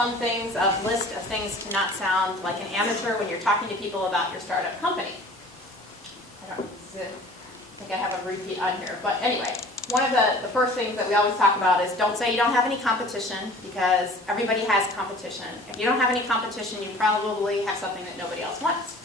fun things, a list of things to not sound like an amateur when you're talking to people about your startup company. I think I have a repeat on here, but anyway, one of the first things that we always talk about is don't say you don't have any competition, because everybody has competition. If you don't have any competition, you probably have something that nobody else wants.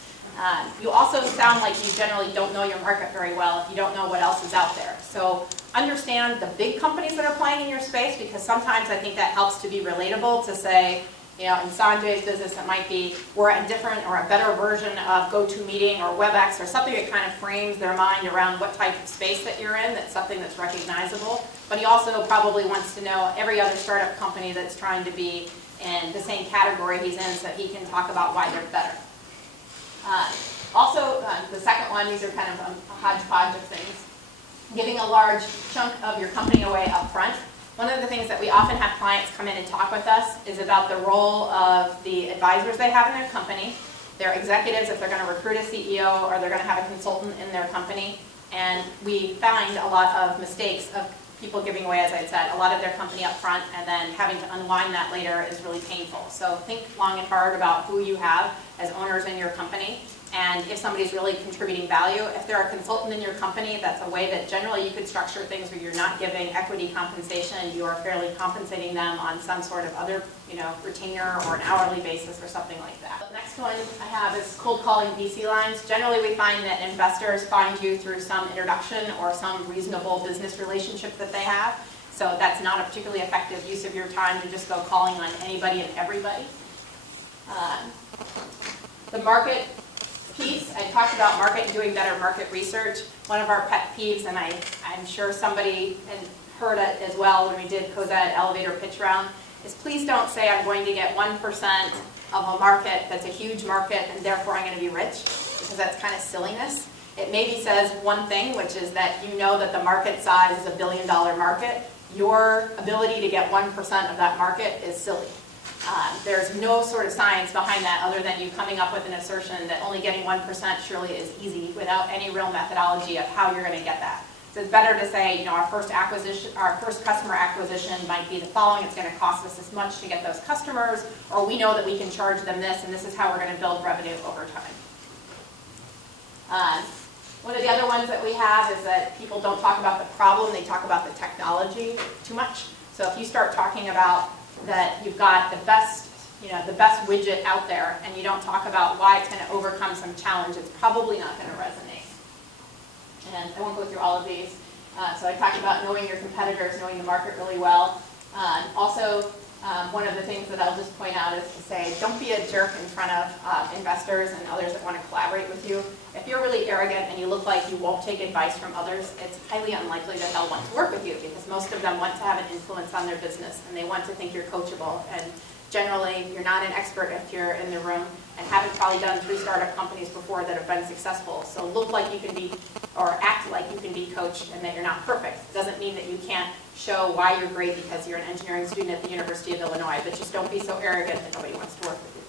You also sound like you generally don't know your market very well if you don't know what else is out there. So understand the big companies that are playing in your space, because sometimes I think that helps to be relatable to say, you know, in Sanjay's business it might be we're a different or a better version of GoToMeeting or WebEx or something that kind of frames their mind around what type of space that you're in, that's something that's recognizable. But he also probably wants to know every other startup company that's trying to be in the same category he's in, so he can talk about why they're better. The second one, these are kind of a hodgepodge of things. Giving a large chunk of your company away up front. One of the things that we often have clients come in and talk with us is about the role of the advisors they have in their company, their executives if they're going to recruit a CEO or they're going to have a consultant in their company. And we find a lot of mistakes of people giving away, as I said, a lot of their company up front and then having to unwind that later is really painful. So think long and hard about who you have as owners in your company. And if somebody's really contributing value, if they're a consultant in your company, that's a way that generally you could structure things where you're not giving equity compensation, you are fairly compensating them on some sort of other, retainer or an hourly basis or something like that. The next one I have is cold calling VC lines. Generally we find that investors find you through some introduction or some reasonable business relationship that they have. So that's not a particularly effective use of your time to just go calling on anybody and everybody. The market piece, I talked about market and doing better market research. One of our pet peeves, and I'm sure somebody heard it as well when we did Cosette elevator pitch round, is please don't say I'm going to get 1% of a market that's a huge market and therefore I'm going to be rich, because that's kind of silliness. It maybe says one thing, which is that you know that the market size is $1 billion market. Your ability to get 1% of that market is silly. There's no sort of science behind that other than you coming up with an assertion that only getting 1% surely is easy without any real methodology of how you're going to get that. So it's better to say, our first customer acquisition might be the following. It's going to cost us this much to get those customers, or we know that we can charge them this, and this is how we're going to build revenue over time. One of the other ones that we have is that people don't talk about the problem, they talk about the technology too much. So if you start talking about that you've got the best widget out there, and you don't talk about why it's going to overcome some challenge, it's probably not going to resonate. And I won't go through all of these. So I talked about knowing your competitors, knowing the market really well. One of the things that I'll just point out is to say, don't be a jerk in front of investors and others that want to collaborate with you. If you're really arrogant and you look like you won't take advice from others, it's highly unlikely that they'll want to work with you, because most of them want to have an influence on their business and they want to think you're coachable. And generally, you're not an expert if you're in the room and haven't probably done 3 startup companies before that have been successful. So look like you can be, or act like you can be coached, and that you're not perfect. It doesn't mean that you can't show why you're great because you're an engineering student at the University of Illinois, but just don't be so arrogant that nobody wants to work with you.